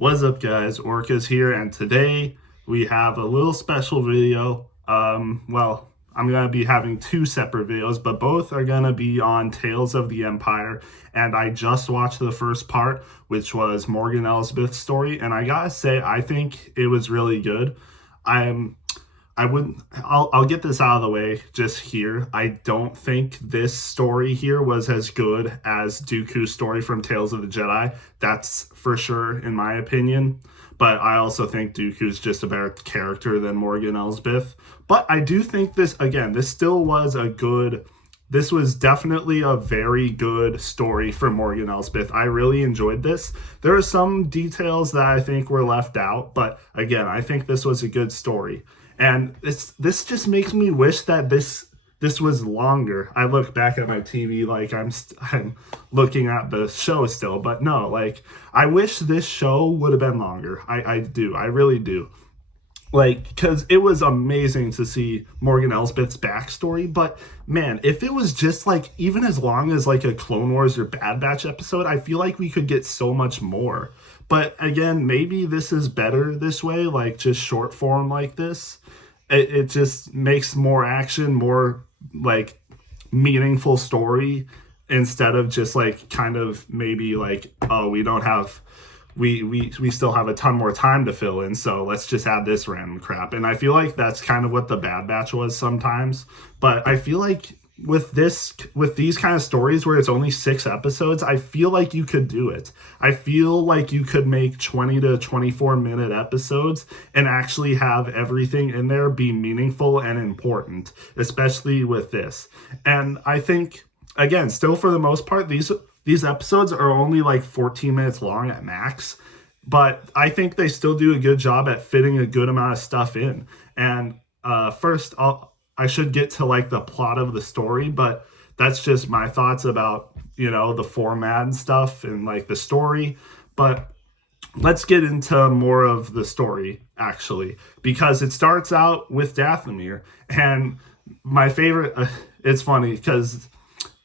What's up, guys? Orca's here, and today we have a little special video. I'm gonna be having two separate videos, but both are gonna be on Tales of the Empire. And I just watched the first part, which was Morgan Elsbeth's story, and I gotta say, I think it was really good. I'm I wouldn't. I'll get this out of the way just here. I don't think this story here was as good as Dooku's story from Tales of the Jedi. That's for sure, in my opinion. But I also think Dooku's just a better character than Morgan Elsbeth. But I do think this again. This still was a good. This was definitely a very good story for Morgan Elsbeth. I really enjoyed this. There are some details that I think were left out, but again, I think this was a good story. And this just makes me wish that this was longer. I look back at my TV like I'm looking at the show still, but no, like I wish this show would have been longer. I do. I really do. Like, because it was amazing to see Morgan Elsbeth's backstory, but man, if it was just like even as long as like a Clone Wars or Bad Batch episode, I feel like we could get so much more. But again, maybe this is better this way, like just short form like this. It just makes more action, more like meaningful story instead of just like kind of maybe like, oh, we don't have we still have a ton more time to fill in, so let's just add this random crap. And I feel like that's kind of what the Bad Batch was sometimes. But I feel like with these kind of stories where it's only 6 episodes, I feel like you could do it. I feel like you could make 20 to 24 minute episodes and actually have everything in there be meaningful and important, especially with this. And I think, again, still for the most part, these episodes are only like 14 minutes long at max, but I think they still do a good job at fitting a good amount of stuff in. And first, I should get to like the plot of the story, but that's just my thoughts about, the format and stuff and like the story. But let's get into more of the story actually, because it starts out with Dathomir. And my favorite, it's funny because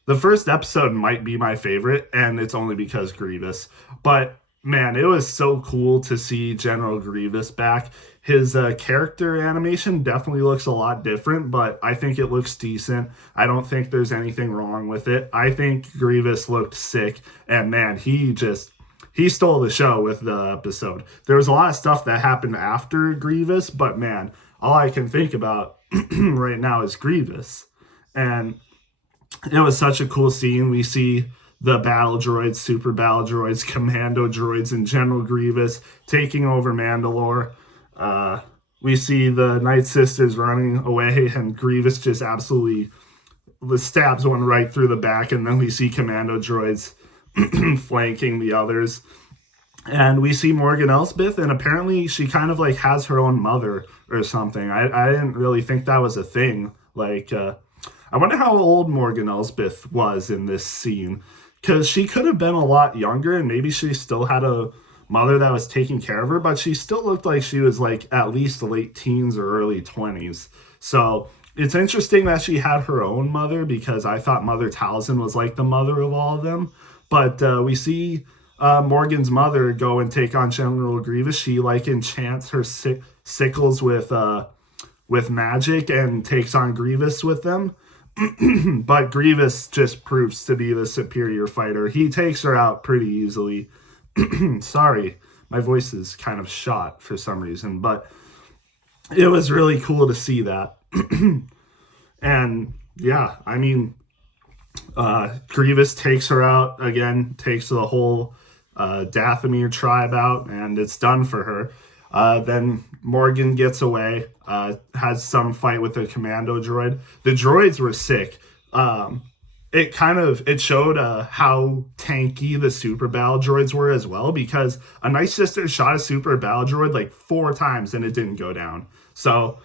the first episode might be my favorite, and it's only because Grievous. But man, it was so cool to see General Grievous back. His character animation definitely looks a lot different, but I think it looks decent. I don't think there's anything wrong with it. I think Grievous looked sick, and man, he stole the show with the episode. There was a lot of stuff that happened after Grievous, but man, all I can think about right now is Grievous. And it was such a cool scene. We see the battle droids, super battle droids, commando droids, and General Grievous taking over Mandalore. We see the Night Sisters running away, and Grievous just absolutely stabs one right through the back, and then we see commando droids flanking the others. And we see Morgan Elsbeth, and apparently she kind of like has her own mother or something. I didn't really think that was a thing. I wonder how old Morgan Elsbeth was in this scene, because she could have been a lot younger, and maybe she still had a mother that was taking care of her, but she still looked like she was like at least late teens or early 20s. So it's interesting that she had her own mother, because I thought Mother Talzin was like the mother of all of them. But we see Morgan's mother go and take on General Grievous. She like enchants her sickles with magic and takes on Grievous with them. But Grievous just proves to be the superior fighter. He takes her out pretty easily. Sorry, my voice is kind of shot for some reason, but it was really cool to see that. And yeah, I mean, Grievous takes her out again, takes the whole Dathomir tribe out, and it's done for her. Then Morgan gets away, has some fight with the commando droid. The droids were sick. It showed how tanky the super battle droids were as well, because a Night Sister shot a super battle droid like 4 times and it didn't go down. So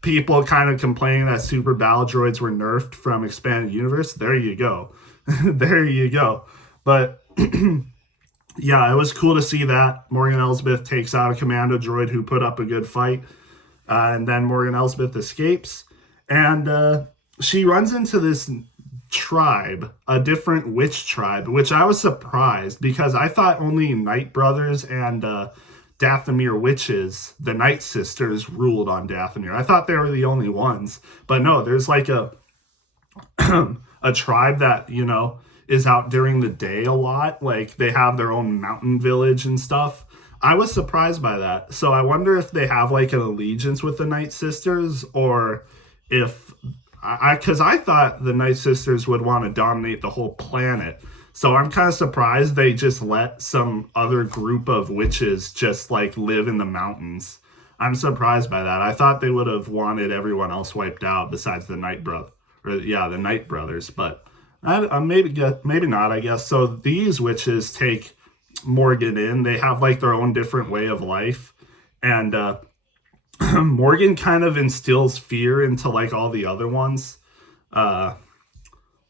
people kind of complaining that super battle droids were nerfed from Expanded Universe. There you go. There you go. But yeah, it was cool to see that. Morgan Elsbeth takes out a commando droid who put up a good fight. And then Morgan Elsbeth escapes. And she runs into this tribe, a different witch tribe, which I was surprised because I thought only Night Brothers and Dathomir witches, the Night Sisters, ruled on Dathomir. I thought they were the only ones, but no, there's like a a tribe that, you know, is out during the day a lot. Like they have their own mountain village and stuff. I was surprised by that. So I wonder if they have like an allegiance with the Night Sisters, or if because I thought the Night Sisters would want to dominate the whole planet. So I'm kind of surprised they just let some other group of witches just like live in the mountains. I'm surprised by that. I thought they would have wanted everyone else wiped out besides the Night Brother, or yeah, the Night Brothers. But maybe not, I guess. So these witches take Morgan in. They have like their own different way of life, and Morgan kind of instills fear into like all the other ones.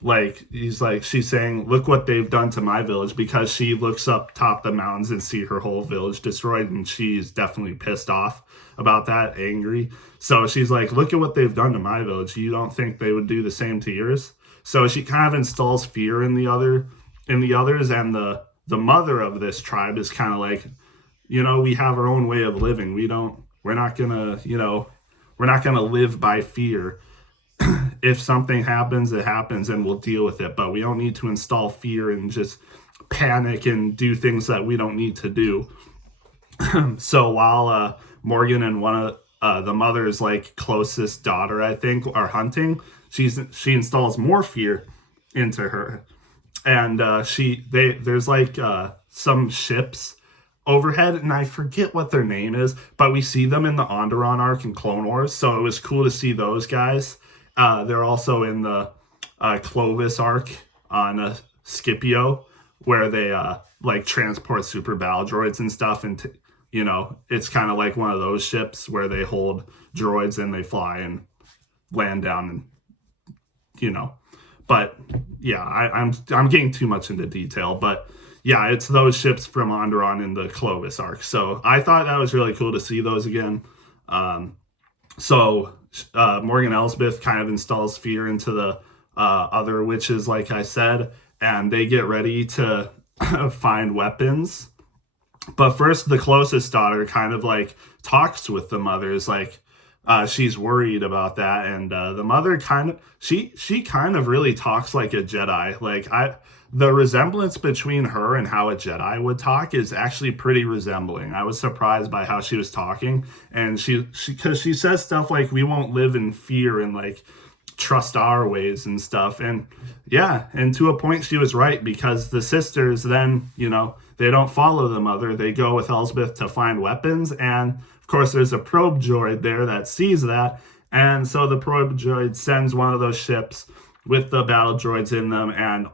Like she's saying, look what they've done to my village, because she looks up top the mountains and see her whole village destroyed, and she's definitely pissed off about that, angry. So she's like, look at what they've done to my village. You don't think they would do the same to yours? So she kind of installs fear in the others, and the mother of this tribe is kind of like, you know, we have our own way of living. We're not gonna live by fear. If something happens, it happens, and we'll deal with it. But we don't need to install fear and just panic and do things that we don't need to do. So while Morgan and one of the mother's like closest daughter, I think, are hunting, she installs more fear into her, and there's like some ships overhead, and I forget what their name is, but we see them in the Onderon arc in Clone Wars, so it was cool to see those guys. They're also in the Clovis arc on Scipio, where they like transport super battle droids and stuff, and you know, it's kind of like one of those ships where they hold droids and they fly and land down, and you know. But yeah, I'm getting too much into detail, but yeah, it's those ships from Onderon in the Clovis arc. So I thought that was really cool to see those again. So Morgan Elsbeth kind of installs fear into the other witches, like I said, and they get ready to find weapons. But first, the closest daughter kind of like talks with the mothers, like she's worried about that, and the mother kind of she kind of really talks like a Jedi. Like the resemblance between her and how a Jedi would talk is actually pretty resembling. I was surprised by how she was talking, and because she says stuff like, we won't live in fear and like trust our ways and stuff. And yeah, and to a point she was right, because the sisters then, you know, they don't follow the mother. They go with Elsbeth to find weapons, and of course there's a probe droid there that sees that, and so the probe droid sends one of those ships with the battle droids in them, and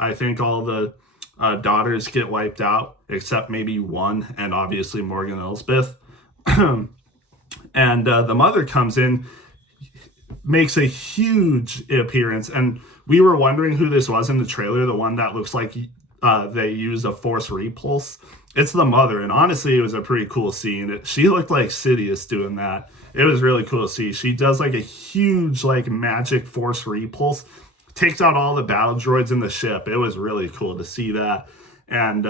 I think all the daughters get wiped out except maybe one, and obviously Morgan Elsbeth. And the mother comes in, makes a huge appearance, and we were wondering who this was in the trailer, the one that looks like they used a force repulse. It's the mother, and honestly, it was a pretty cool scene. She looked like Sidious doing that. It was really cool to see. She does like a huge like magic force repulse, takes out all the battle droids in the ship. It was really cool to see that. And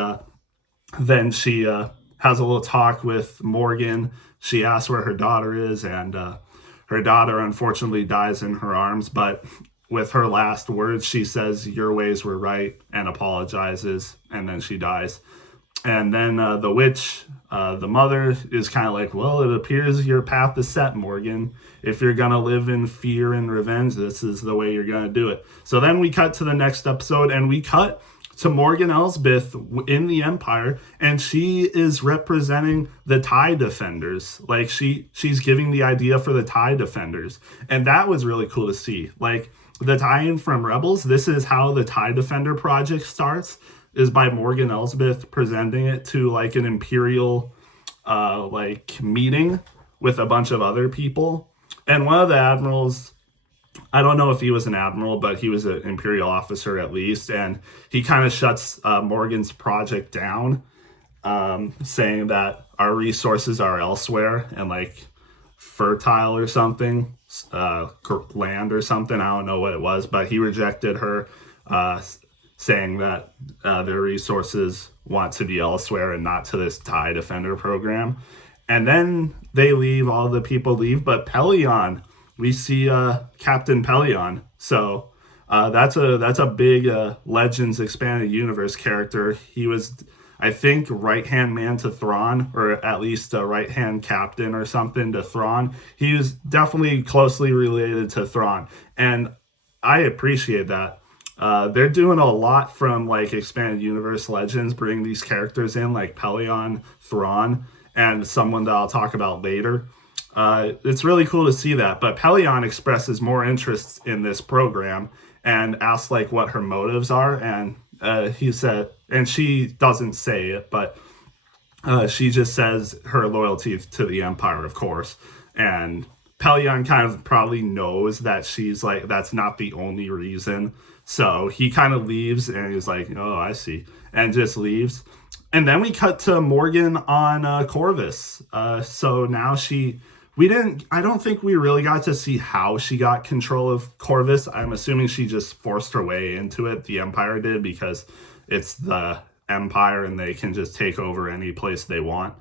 then she has a little talk with Morgan. She asks where her daughter is, and her daughter unfortunately dies in her arms, but with her last words, she says, your ways were right, and apologizes, and then she dies. And then the witch, the mother, is kind of like, well, it appears your path is set, Morgan. If you're going to live in fear and revenge, this is the way you're going to do it. So then we cut to the next episode, and we cut to Morgan Elsbeth in the Empire, and she is representing the TIE Defenders. Like, she's giving the idea for the TIE Defenders. And that was really cool to see. Like, the tie-in from Rebels, this is how the TIE Defender project starts, is by Morgan Elsbeth presenting it to like an Imperial like meeting with a bunch of other people. And one of the admirals, I don't know if he was an admiral, but he was an Imperial officer at least, and he kind of shuts Morgan's project down, saying that our resources are elsewhere, and like fertile or something, land or something. I don't know what it was, but he rejected her, saying that their resources want to be elsewhere and not to this TIE Defender program. And then they leave, all the people leave, but Pelion, we see Captain Pelion. So that's a big Legends Expanded Universe character. He was, I think, right-hand man to Thrawn, or at least a right-hand captain or something to Thrawn. He was definitely closely related to Thrawn, and I appreciate that. They're doing a lot from like Expanded Universe Legends, bringing these characters in like Pelion, Thrawn, and someone that I'll talk about later. It's really cool to see that. But Pelion expresses more interest in this program and asks like what her motives are, and he said, and she doesn't say it, but she just says her loyalty to the Empire, of course. And Pelion kind of probably knows that she's like, that's not the only reason. So he kind of leaves and he's like, oh, I see. And just leaves. And then we cut to Morgan on Corvus. So now I don't think we really got to see how she got control of Corvus. I'm assuming she just forced her way into it. The Empire did, because it's the Empire and they can just take over any place they want.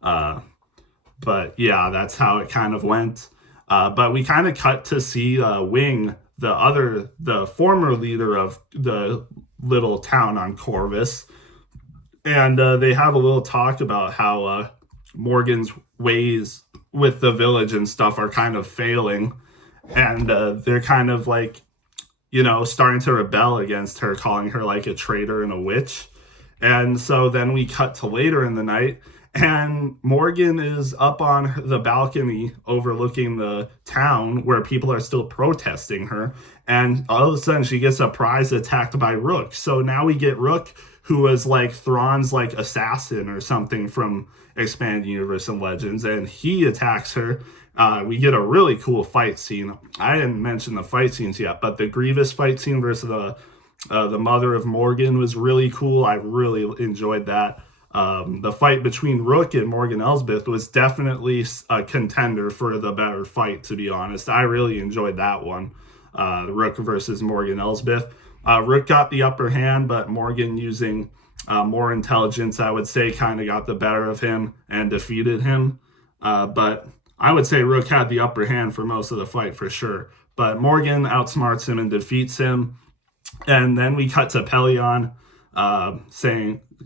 But yeah, that's how it kind of went. But we kind of cut to see Wing, the former leader of the little town on Corvus. And they have a little talk about how Morgan's ways with the village and stuff are kind of failing. And they're kind of like, starting to rebel against her, calling her like a traitor and a witch. And so then we cut to later in the night, and Morgan is up on the balcony overlooking the town where people are still protesting her. And all of a sudden she gets surprise attacked by Rook. So now we get Rook, who was like Thrawn's like assassin or something from Expanded Universe and Legends, and he attacks her. We get a really cool fight scene. I didn't mention the fight scenes yet, but the Grievous fight scene versus the mother of Morgan was really cool. I really enjoyed that. The fight between Rook and Morgan Elsbeth was definitely a contender for the better fight, to be honest. I really enjoyed that one. Rook versus Morgan Elsbeth. Rook got the upper hand, but Morgan, using more intelligence, I would say, kind of got the better of him and defeated him. But I would say Rook had the upper hand for most of the fight for sure. But Morgan outsmarts him and defeats him. And then we cut to Pelion,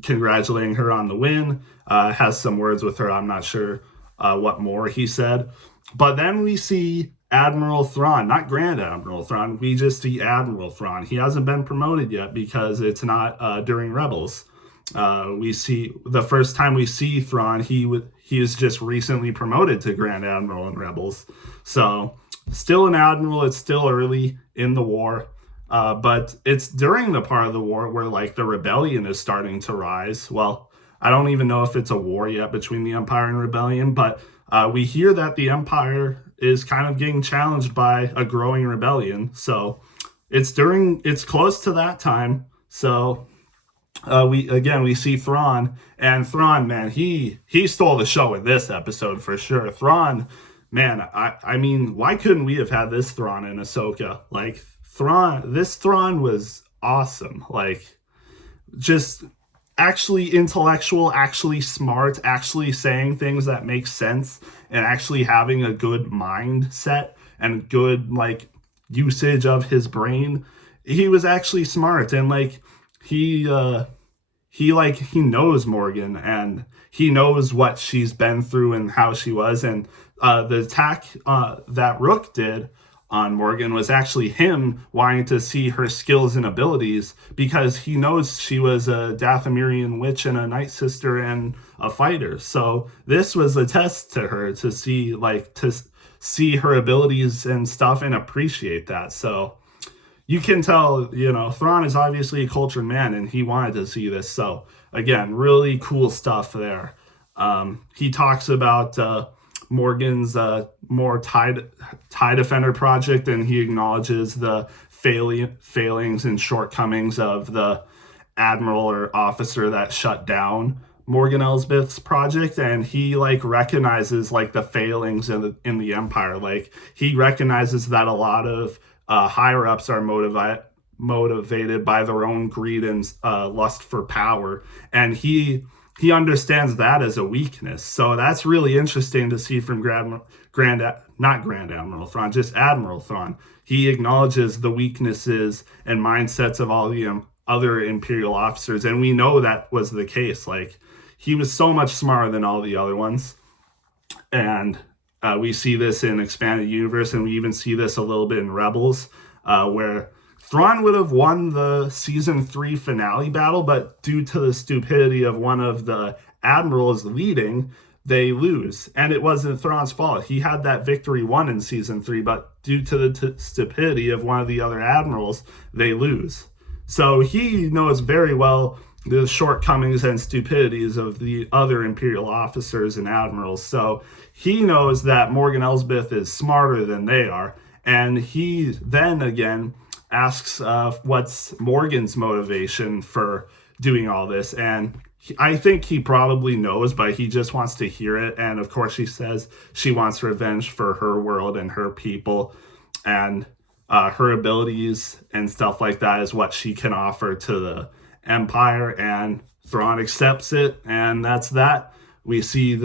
congratulating her on the win. Has some words with her. I'm not sure what more he said. But then we see Admiral Thrawn, not Grand Admiral Thrawn. We just see Admiral Thrawn. He hasn't been promoted yet because it's not during Rebels. We see the first time we see Thrawn, he is just recently promoted to Grand Admiral in Rebels. So still an admiral. It's still early in the war. But it's during the part of the war where like the rebellion is starting to rise. Well, I don't even know if it's a war yet between the Empire and Rebellion, but we hear that the Empire is kind of getting challenged by a growing rebellion. So it's close to that time. So we see Thrawn, and Thrawn, man, he stole the show in this episode for sure. Thrawn, man, I mean, why couldn't we have had this Thrawn in Ahsoka? Like, this Thrawn was awesome. Like, just actually intellectual, actually smart, actually saying things that make sense, and actually having a good mindset and good like usage of his brain. He was actually smart, and like he knows Morgan, and he knows what she's been through and how she was. And the attack that Rook did on Morgan was actually him wanting to see her skills and abilities, because he knows she was a Dathomirian witch and a Night Sister and a fighter. So this was a test to her to see her abilities and stuff and appreciate that. So you can tell, Thrawn is obviously a cultured man, and he wanted to see this. So again, really cool stuff there. He talks about Morgan's more TIE Defender project, and he acknowledges the failings and shortcomings of the admiral or officer that shut down. Morgan Elsbeth's project, and he like recognizes like the failings in the Empire. Like he recognizes that a lot of higher ups are motivated by their own greed and lust for power, and he understands that as a weakness. So that's really interesting to see from not Grand Admiral Thrawn, just Admiral Thrawn. He acknowledges the weaknesses and mindsets of all the other Imperial officers, and we know that was the case. Like he was so much smarter than all the other ones, and we see this in Expanded Universe, and we even see this a little bit in Rebels, where Thrawn would have won the season 3 finale battle, but due to the stupidity of one of the admirals leading, they lose. And it wasn't Thrawn's fault. He had that victory won in season 3, but due to the stupidity of one of the other admirals, they lose. So he knows very well the shortcomings and stupidities of the other Imperial officers and admirals. So he knows that Morgan Elsbeth is smarter than they are. And he then again asks what's Morgan's motivation for doing all this. And I think he probably knows, but he just wants to hear it. And of course, she says she wants revenge for her world and her people, and her abilities and stuff like that is what she can offer to the Empire. And Thrawn accepts it, and that's that. We see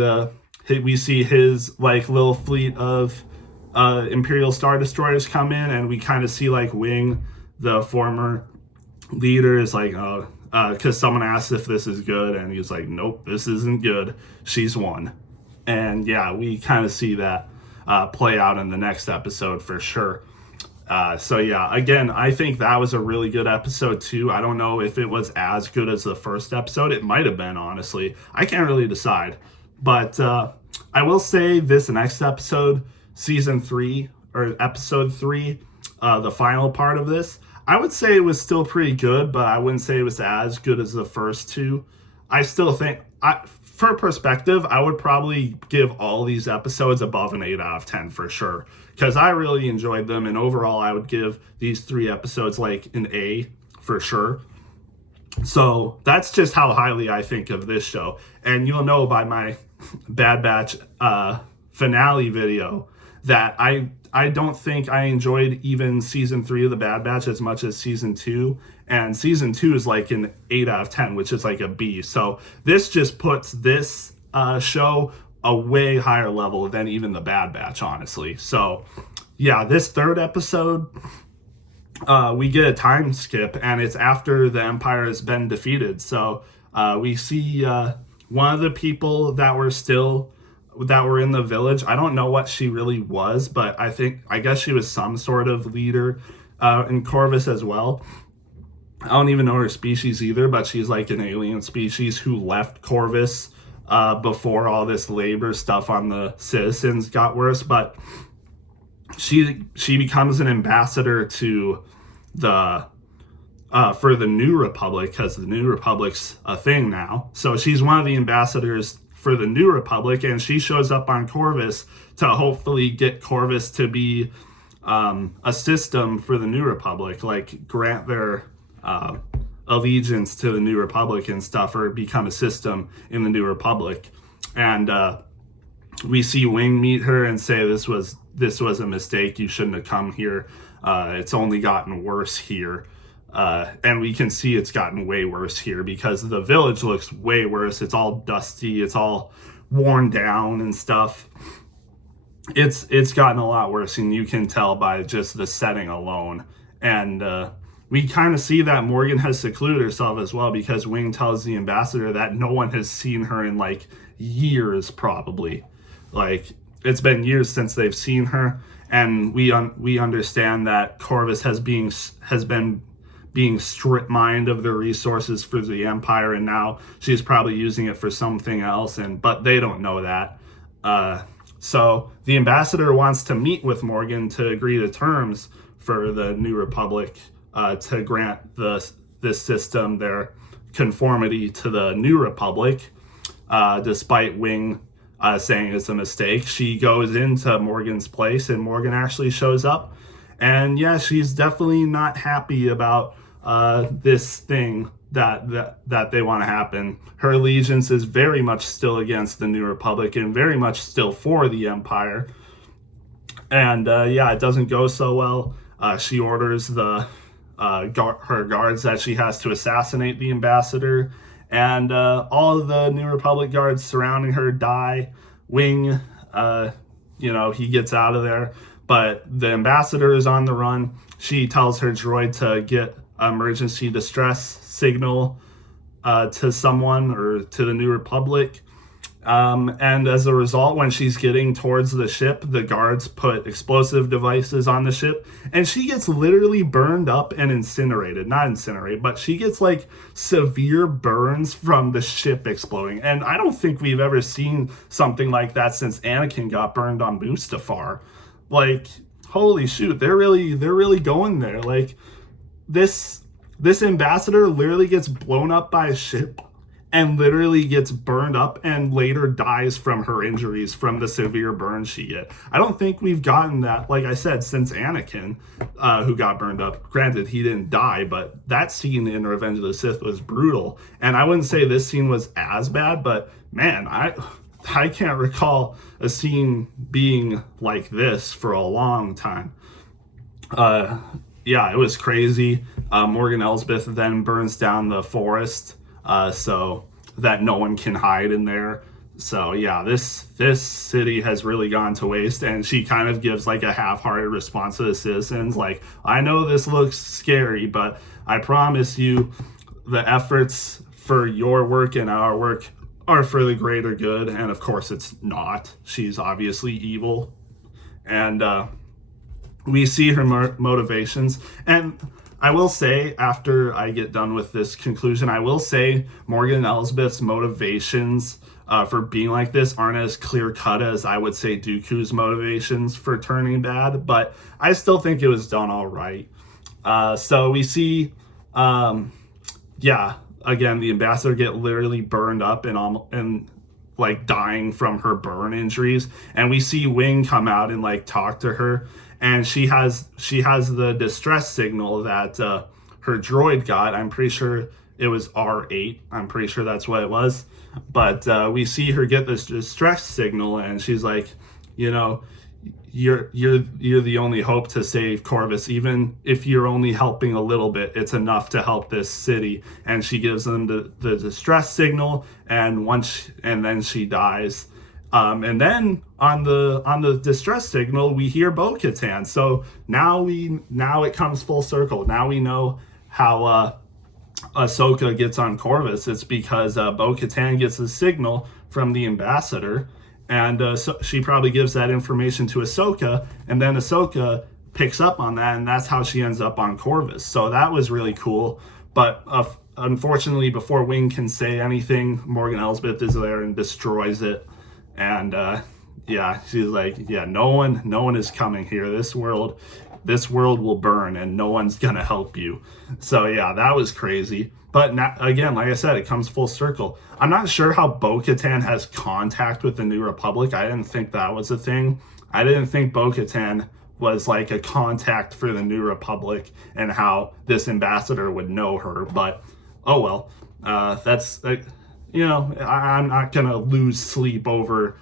his like little fleet of Imperial Star Destroyers come in, and we kind of see like Wing, the former leader, is like, because someone asked if this is good, and he's like, nope, this isn't good. She's won. And yeah, we kind of see that play out in the next episode for sure. So yeah, again, I think that was a really good episode too. I don't know if it was as good as the first episode. It might have been, honestly. I can't really decide. But I will say this next episode, season 3 or episode 3, the final part of this, I would say it was still pretty good, but I wouldn't say it was as good as the first two. I still think, for perspective, I would probably give all these episodes above an 8 out of 10 for sure, because I really enjoyed them, and overall I would give these 3 episodes like an A for sure. So that's just how highly I think of this show, and you'll know by my Bad Batch finale video that I don't think I enjoyed even season 3 of the Bad Batch as much as season 2. And season 2 is like an 8 out of 10, which is like a B. So this just puts this show a way higher level than even the Bad Batch, honestly. So yeah, this 3rd episode, we get a time skip, and it's after the Empire has been defeated. So we see one of the people that were in the village. I don't know what she really was, but I guess she was some sort of leader in Corvus as well. I don't even know her species either, but she's like an alien species who left Corvus before all this labor stuff on the citizens got worse. But she becomes an ambassador to the for the New Republic, because the New Republic's a thing now. So she's one of the ambassadors for the New Republic, and she shows up on Corvus to hopefully get Corvus to be a system for the New Republic, like grant their allegiance to the New Republic and stuff, or become a system in the New Republic. And we see Wing meet her and say, this was a mistake, you shouldn't have come here, it's only gotten worse here. And we can see it's gotten way worse here, because the village looks way worse. It's all dusty, it's all worn down and stuff. It's gotten a lot worse, and you can tell by just the setting alone. And we kind of see that Morgan has secluded herself as well, because Wing tells the ambassador that no one has seen her in like years, probably. Like it's been years since they've seen her, and we understand that Corvus has been being strip mined of their resources for the Empire, and now she's probably using it for something else, but they don't know that. So the ambassador wants to meet with Morgan to agree to terms for the New Republic to grant this system their conformity to the New Republic, despite Wing saying it's a mistake. She goes into Morgan's place, and Morgan actually shows up. And yeah, she's definitely not happy about this thing that they want to happen. Her allegiance is very much still against the New Republic and very much still for the Empire. And yeah, it doesn't go so well. She orders her guards that she has to assassinate the ambassador, and all of the New Republic guards surrounding her die. Wing, he gets out of there, but the ambassador is on the run. She tells her droid to get emergency distress signal to someone or to the New Republic. And as a result, when she's getting towards the ship, the guards put explosive devices on the ship, and she gets literally burned up and incinerated. Not incinerated, but she gets like severe burns from the ship exploding. And I don't think we've ever seen something like that since Anakin got burned on Mustafar. Like, holy shoot, they're really going there. Like, this ambassador literally gets blown up by a ship and literally gets burned up and later dies from her injuries from the severe burns she get. I don't think we've gotten that, like I said, since Anakin, who got burned up. Granted, he didn't die, but that scene in Revenge of the Sith was brutal. And I wouldn't say this scene was as bad, but man, I can't recall a scene being like this for a long time. Yeah, it was crazy. Morgan Elsbeth then burns down the forest so that no one can hide in there. So yeah, this city has really gone to waste, and she kind of gives like a half-hearted response to the citizens, like, I know this looks scary, but I promise you the efforts for your work and our work are for the greater good. And of course it's not. She's obviously evil. And we see her motivations. And I will say, after I get done with this conclusion, I will say Morgan Elsbeth's motivations for being like this aren't as clear-cut as I would say Dooku's motivations for turning bad, but I still think it was done all right. So we see, again, the ambassador get literally burned up and like dying from her burn injuries, and we see Wing come out and like talk to her. And she has the distress signal that her droid got. I'm pretty sure it was R8. I'm pretty sure that's what it was. But we see her get this distress signal, and she's like, you're the only hope to save Corvus. Even if you're only helping a little bit, it's enough to help this city. And she gives them the distress signal, and then she dies. And then on the distress signal, we hear Bo-Katan. So now it comes full circle. Now we know how Ahsoka gets on Corvus. It's because Bo-Katan gets a signal from the ambassador, and so she probably gives that information to Ahsoka, and then Ahsoka picks up on that, and that's how she ends up on Corvus. So that was really cool. But unfortunately, before Wing can say anything, Morgan Elsbeth is there and destroys it. And she's like, no one is coming here. This world will burn, and no one's gonna help you. So yeah, that was crazy. But now, again, like I said, it comes full circle. I'm not sure how Bo-Katan has contact with the New Republic. I didn't think that was a thing. I didn't think Bo-Katan was like a contact for the New Republic, and how this ambassador would know her. But oh well, that's like, I'm not gonna lose sleep over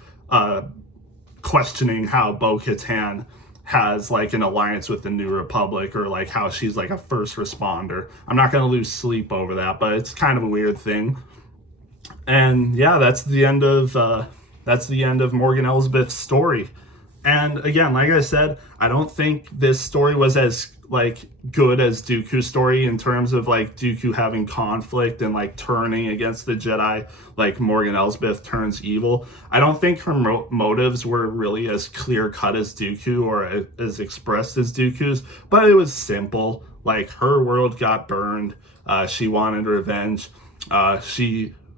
questioning how Bo-Katan has like an alliance with the New Republic, or like how she's like a first responder. I'm not gonna lose sleep over that, but it's kind of a weird thing. And yeah, that's the end of Morgan Elsbeth's story. And again, like I said, I don't think this story was as like good as Dooku's story in terms of like Dooku having conflict and like turning against the Jedi, like Morgan Elsbeth turns evil. I don't think her motives were really as clear cut as Dooku, or as expressed as Dooku's, but it was simple. Like, her world got burned. She wanted revenge.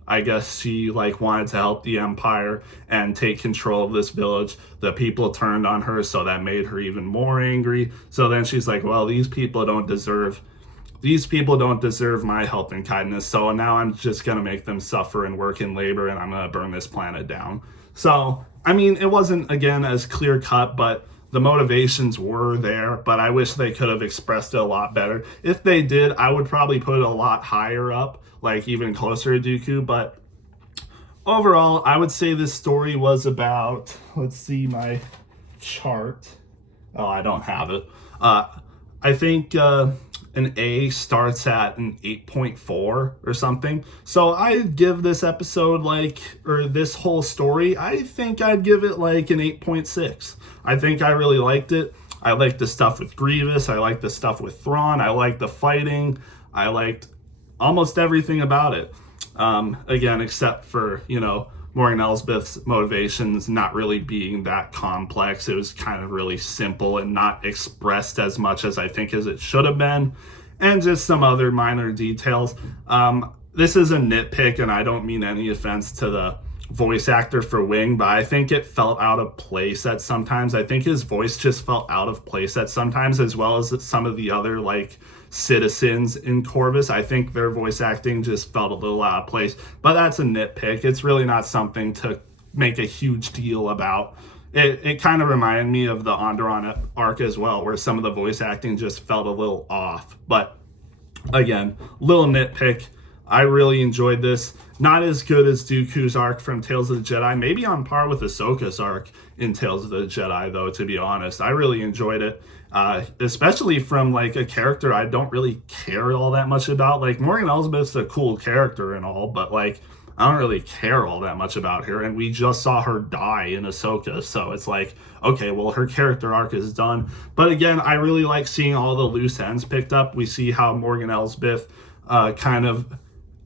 I guess she like wanted to help the Empire and take control of this village. The people turned on her, so that made her even more angry. So then she's like, well, these people don't deserve my help and kindness. So now I'm just going to make them suffer and work in labor, and I'm going to burn this planet down. So, I mean, it wasn't, again, as clear cut, but the motivations were there, but I wish they could have expressed it a lot better. If they did, I would probably put it a lot higher up, like even closer to Dooku. But overall, I would say this story was about, let's see my chart. Oh, I don't have it. I think an A starts at an 8.4 or something. So I'd give this episode or this whole story, I think I'd give it like an 8.6. I think I really liked it. I liked the stuff with Grievous. I liked the stuff with Thrawn. I liked the fighting. I liked almost everything about it. Again, except for, Morgan Elsbeth's motivations not really being that complex. It was kind of really simple and not expressed as much as I think as it should have been. And just some other minor details. This is a nitpick, and I don't mean any offense to the voice actor for Wing, but I think it felt out of place at sometimes. I think his voice just felt out of place at sometimes, as well as some of the other citizens in Corvus. I think their voice acting just felt a little out of place, but that's a nitpick. It's really not something to make a huge deal about. It kind of reminded me of the Onderon arc as well, where some of the voice acting just felt a little off. But again, little nitpick. I really enjoyed this. Not as good as Dooku's arc from Tales of the Jedi. Maybe on par with Ahsoka's arc in Tales of the Jedi, though, to be honest. I really enjoyed it. Especially from a character I don't really care all that much about. Morgan Elsbeth's a cool character and all, but I don't really care all that much about her. And we just saw her die in Ahsoka, so it's okay, well, her character arc is done. But again, I really like seeing all the loose ends picked up. We see how Morgan Elsbeth kind of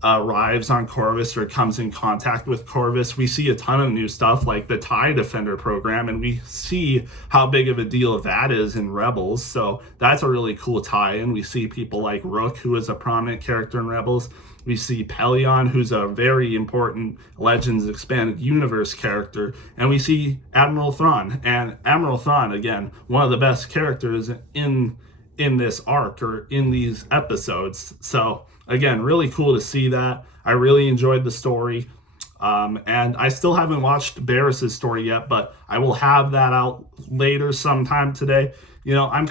arrives on Corvus or comes in contact with Corvus. We see a ton of new stuff like the TIE Defender program, and we see how big of a deal that is in Rebels. So that's a really cool tie-in. We see people like Rook, who is a prominent character in Rebels. We see Pelion, who's a very important Legends Expanded Universe character. And we see Admiral Thrawn. And Admiral Thrawn, again, one of the best characters in this arc or in these episodes. So again, really cool to see that. I really enjoyed the story. And I still haven't watched Barris's story yet, but I will have that out later sometime today. I'm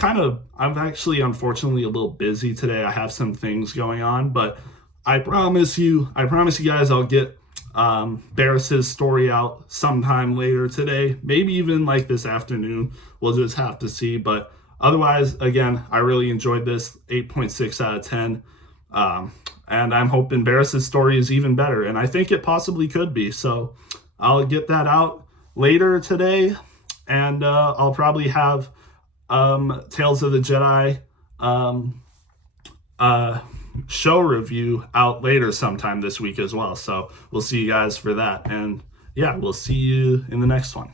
actually unfortunately a little busy today. I have some things going on, but I promise you guys I'll get Barris's story out sometime later today. Maybe even this afternoon. We'll just have to see. But otherwise, again, I really enjoyed this. 8.6 out of 10. And I'm hoping Barris's story is even better. And I think it possibly could be. So I'll get that out later today. And I'll probably have Tales of the Jedi show review out later sometime this week as well. So we'll see you guys for that. And yeah, we'll see you in the next one.